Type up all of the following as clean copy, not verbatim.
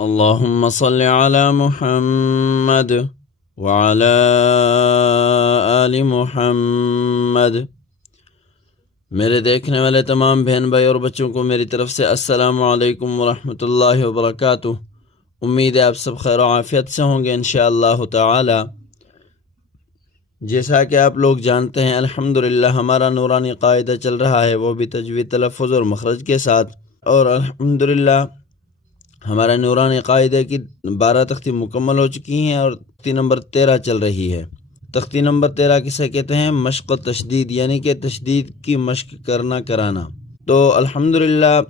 اللهم صل على محمد وعلى آل محمد۔ میرے دیکھنے والے تمام بہن بھائی اور بچوں کو میری طرف سے السلام علیکم ورحمۃ اللہ وبرکاتہ۔ امید ہے آپ سب خیر و عافیت سے ہوں گے انشاءاللہ تعالی۔ جیسا کہ آپ لوگ جانتے ہیں الحمدللہ ہمارا نورانی قاعدہ چل رہا ہے، وہ بھی تجوید، تلفظ اور مخرج کے ساتھ، اور الحمدللہ ہمارے نورانی قاعدے کی 12 تختی مکمل ہو چکی ہیں اور تختی نمبر 13 چل رہی ہے۔ تختی نمبر 13 کسے کہتے ہیں؟ مشق و تشدید، یعنی کہ تشدید کی مشق کرانا۔ تو الحمدللہ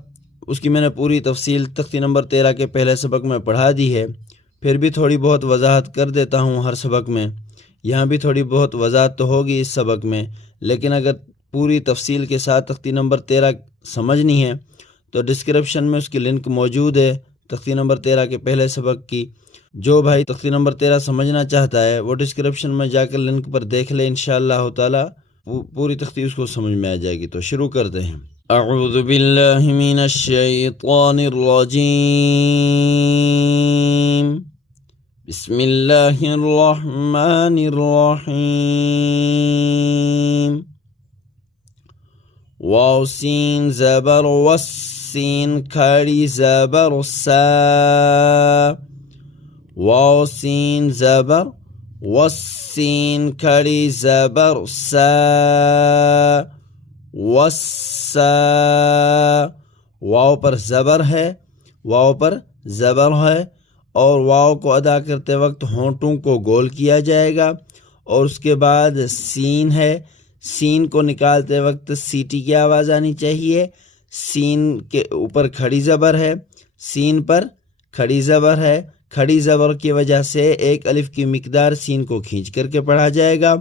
اس کی میں نے پوری تفصیل تختی نمبر 13 کے پہلے سبق میں پڑھا دی ہے، پھر بھی تھوڑی بہت وضاحت کر دیتا ہوں ہر سبق میں۔ یہاں بھی تھوڑی بہت وضاحت تو ہوگی اس سبق میں، لیکن اگر پوری تفصیل کے ساتھ تختی نمبر 13 سمجھنی ہے تو ڈسکرپشن میں اس کی لنک موجود ہے تختی نمبر 13 کے پہلے سبق کی۔ جو بھائی تختی نمبر 13 سمجھنا چاہتا ہے وہ ڈسکرپشن میں جا کر لنک پر دیکھ لے، انشاءاللہ تعالی پوری تختی اس کو سمجھ میں آ جائے گی۔ تو شروع کرتے ہیں۔ اعوذ باللہ من الشیطان الرجیم، بسم اللہ الرحمن الرحیم۔ واو سین زبر وس، سین کھڑی زبر سا، واو سین زبر والسین کھڑی زبر سا، وسا، واو پر زبر ہے، واو پر زبر ہے، اور واو کو ادا کرتے وقت ہونٹوں کو گول کیا جائے گا، اور اس کے بعد سین ہے، سین کو نکالتے وقت سیٹی کی آواز آنی چاہیے۔ سین کے اوپر کھڑی زبر ہے، سین پر کھڑی زبر ہے، کھڑی زبر کی وجہ سے ایک الف کی مقدار سین کو کھینچ کر کے پڑھا جائے گا،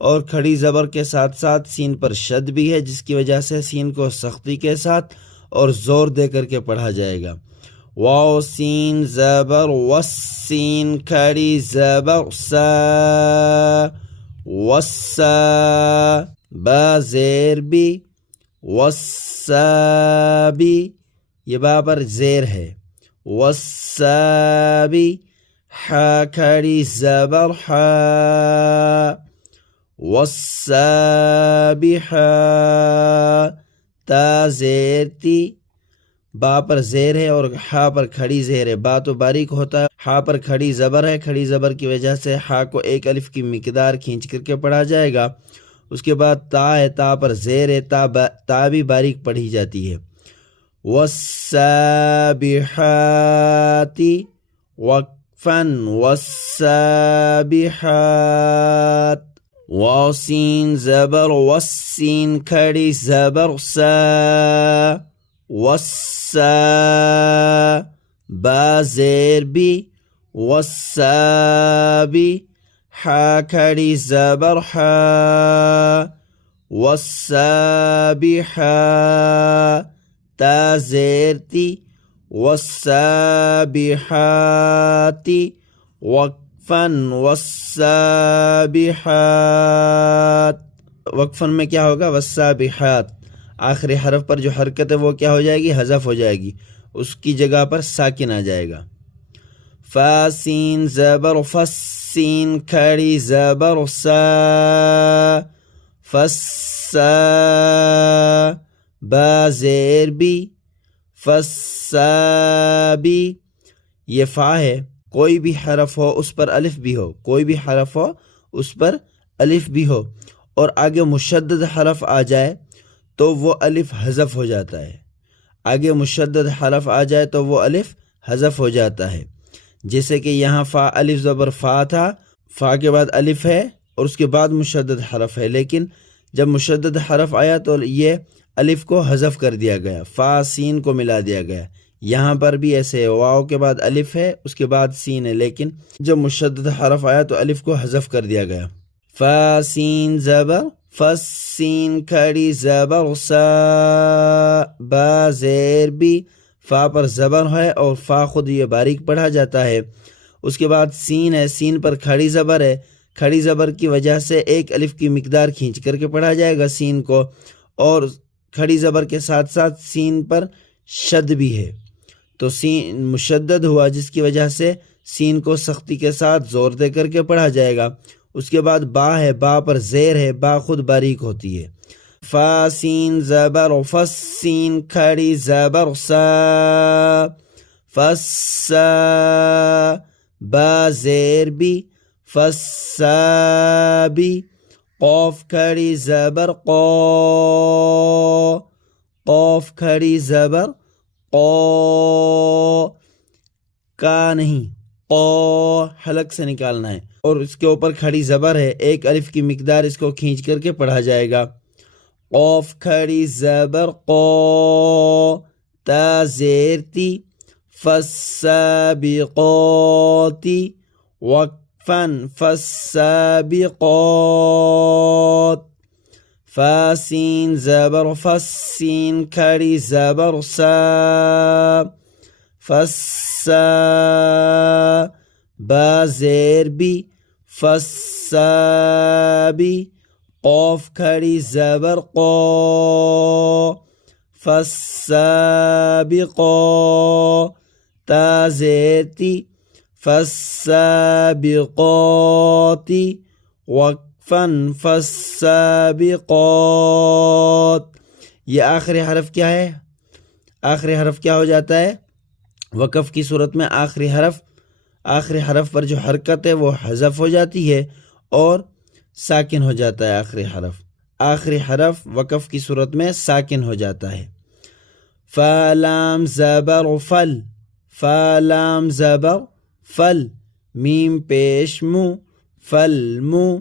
اور کھڑی زبر کے ساتھ ساتھ سین پر شد بھی ہے، جس کی وجہ سے سین کو سختی کے ساتھ اور زور دے کر کے پڑھا جائے گا۔ واو سین زبر والسین کھڑی زبر سا، وسا، با زیر بھی، وسابی، یہ با پر زیر ہے، وسابی، حا کھڑی زبر حا، وسابحا، تا زیر تی، با پر زیر ہے اور حا پر کھڑی زیر ہے، با تو باریک ہوتا ہے، حا پر کھڑی زبر ہے، کھڑی زبر کی وجہ سے حا کو ایک الف کی مقدار کھینچ کر کے پڑھا جائے گا۔ اس کے بعد تا ہے، تا پر زیر ہے، تا بھی باریک پڑھی جاتی ہے۔ والسابحات وقفا، والسابحات، واو سین زبر والسین کھڑی زبر سا، وسا، با زیر بھی، وسابی، حا کھڑی زبر حا، والسابحا، تا زیر تی، والسابحات وقفا، والسابحات، وقفن میں کیا ہوگا؟ والسابحات، آخری حرف پر جو حرکت ہے وہ کیا ہو جائے گی؟ حذف ہو جائے گی، اس کی جگہ پر ساکن آ جائے گا۔ فا سین زبر فس، سین کھڑی زبر سا، فسا، با زیر بھی، فسابی، یہ فا ہے، کوئی بھی حرف ہو اس پر الف بھی ہو، کوئی بھی حرف ہو اس پر الف بھی ہو اور آگے مشدد حرف آ جائے تو وہ الف حذف ہو جاتا ہے، آگے مشدد حرف آ جائے تو وہ الف حذف ہو جاتا ہے۔ جیسے کہ یہاں فا الف زبر فا تھا، فا کے بعد الف ہے اور اس کے بعد مشدد حرف ہے، لیکن جب مشدد حرف آیا تو یہ الف کو حذف کر دیا گیا، فا سین کو ملا دیا گیا۔ یہاں پر بھی ایسے ہے، واو کے بعد الف ہے، اس کے بعد سین ہے، لیکن جب مشدد حرف آیا تو الف کو حذف کر دیا گیا۔ فا سین زبر فس، سین کھڑی زبر سا، با زیر بھی، فا پر زبر ہے اور فا خود یہ باریک پڑھا جاتا ہے۔ اس کے بعد سین ہے، سین پر کھڑی زبر ہے، کھڑی زبر کی وجہ سے ایک الف کی مقدار کھینچ کر کے پڑھا جائے گا سین کو، اور کھڑی زبر کے ساتھ ساتھ سین پر شد بھی ہے، تو سین مشدد ہوا جس کی وجہ سے سین کو سختی کے ساتھ زور دے کر کے پڑھا جائے گا۔ اس کے بعد با ہے، با پر زیر ہے، با خود باریک ہوتی ہے۔ فا سین زبر فس، سین کھڑی زبر سا، فسا، با زیر بی، فسابی، قوف کھڑی زبر قو، قوف کھڑی زبر قو، کا نہیں قو حلق سے نکالنا ہے، اور اس کے اوپر کھڑی زبر ہے، ایک الف کی مقدار اس کو کھینچ کر کے پڑھا جائے گا۔ قوف کھڑی زبر قو، تا زیر تی، فالسابقاتی، وقفاً فالسابقات، فا سین زبر فس، سین کھڑی زبر سا، فسا، با زیر بی، فسابی، قوف کھڑی زبر قو، فالسابقات، تا زیر تی، فالسابقات، وقفاً فالسابقات۔ یہ آخری حرف کیا ہے؟ آخری حرف کیا ہو جاتا ہے؟ وقف کی صورت میں آخری حرف پر جو حرکت ہے وہ حذف ہو جاتی ہے اور ساکن ہو جاتا ہے۔ آخری حرف وقف کی صورت میں ساکن ہو جاتا ہے۔ فا لام زبر فل، فا لام زبر فل، میم پیش مو، فل مو،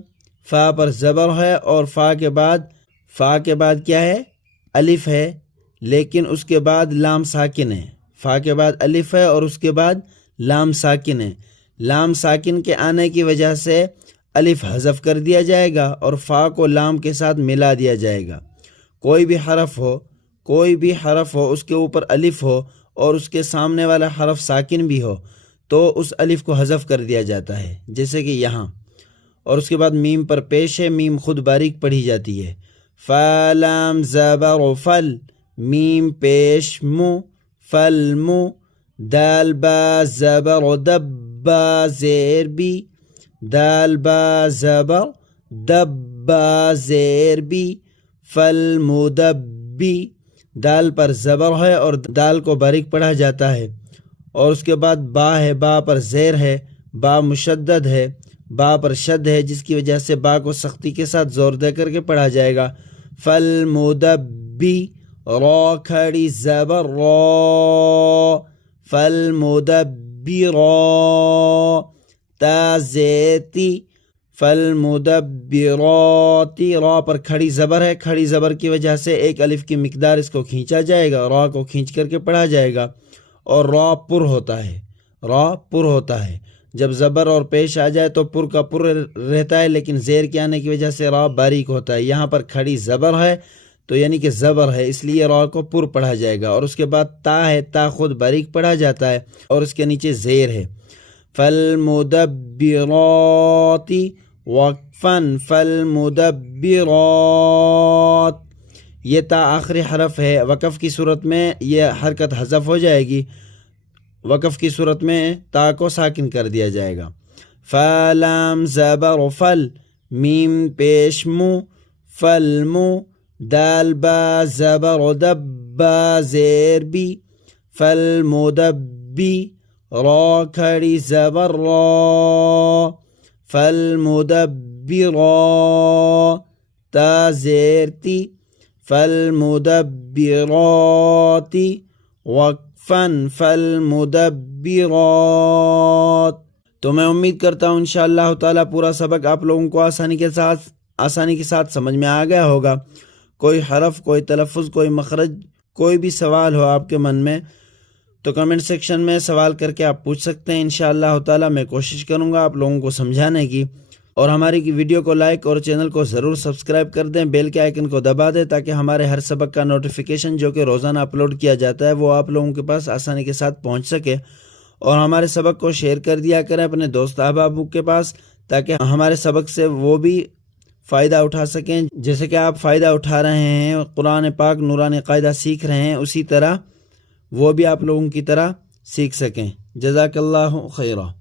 فا پر زبر ہے اور فا کے بعد کیا ہے؟ الف ہے، لیکن اس کے بعد لام ساکن ہے۔ فا کے بعد الف ہے اور اس کے بعد لام ساکن ہے۔ لام ساکن کے آنے کی وجہ سے الف حذف کر دیا جائے گا اور فا کو لام کے ساتھ ملا دیا جائے گا۔ کوئی بھی حرف ہو اس کے اوپر الف ہو اور اس کے سامنے والا حرف ساکن بھی ہو تو اس الف کو حذف کر دیا جاتا ہے، جیسے کہ یہاں۔ اور اس کے بعد میم پر پیش ہے، میم خود باریک پڑھی جاتی ہے۔ فا لام زبر فل، میم پیش مو، فل مو، دال با زبر دب، با زیر بی، دال با زبر دب، با زیر بی، فل مدبی، دال پر زبر ہے اور دال کو باریک پڑھا جاتا ہے۔ اور اس کے بعد با ہے، با پر زیر ہے، با مشدد ہے، با پر شد ہے جس کی وجہ سے با کو سختی کے ساتھ زور دے کر کے پڑھا جائے گا۔ فل مدبی، را کھڑی زبر را، فل مدبی را، تا زیتی، فل مدبراتی، را پر کھڑی زبر ہے، کھڑی زبر کی وجہ سے ایک الف کی مقدار اس کو کھینچا جائے گا، را کو کھینچ کر کے پڑھا جائے گا۔ اور را پر ہوتا ہے، جب زبر اور پیش آ جائے تو پر کا پر رہتا ہے، لیکن زیر کے آنے کی وجہ سے را باریک ہوتا ہے۔ یہاں پر کھڑی زبر ہے تو یعنی کہ زبر ہے، اس لیے را کو پر پڑھا جائے گا۔ اور اس کے بعد تا ہے، تا خود باریک پڑھا جاتا ہے اور اس کے نیچے زیر ہے۔ فالمدبرات وقفاً، فالمدبرات، یہ تا آخری حرف ہے۔ وقف کی صورت میں یہ حرکت حذف ہو جائے گی، وقف کی صورت میں تا کو ساکن کر دیا جائے گا۔ فا لام زبر فل، میم پیش مو، فل مو، دال با زبر دب، با زیر بی، فل مدبی، را کھڑی زبر را، فل مدبرا، تا زیر تی، فل مدبراتی، وقفاً فل مدبرات۔ تو میں امید کرتا ہوں انشاءاللہ تعالیٰ پورا سبق آپ لوگوں کو آسانی کے ساتھ سمجھ میں آ گیا ہوگا۔ کوئی حرف، کوئی تلفظ، کوئی مخرج، کوئی بھی سوال ہو آپ کے من میں تو کمنٹ سیکشن میں سوال کر کے آپ پوچھ سکتے ہیں۔ انشاءاللہ تعالیٰ میں کوشش کروں گا آپ لوگوں کو سمجھانے کی۔ اور ہماری ویڈیو کو لائک اور چینل کو ضرور سبسکرائب کر دیں، بیل کے آئیکن کو دبا دیں تاکہ ہمارے ہر سبق کا نوٹیفیکیشن جو کہ روزانہ اپلوڈ کیا جاتا ہے وہ آپ لوگوں کے پاس آسانی کے ساتھ پہنچ سکے۔ اور ہمارے سبق کو شیئر کر دیا کریں اپنے دوست احباب کے پاس تاکہ ہمارے سبق سے وہ بھی فائدہ اٹھا سکیں، جیسے کہ آپ فائدہ اٹھا رہے ہیں، قرآن پاک نورانی قاعدہ سیکھ رہے ہیں، اسی طرح وہ بھی آپ لوگوں کی طرح سیکھ سکیں۔ جزاک اللہ خیرہ۔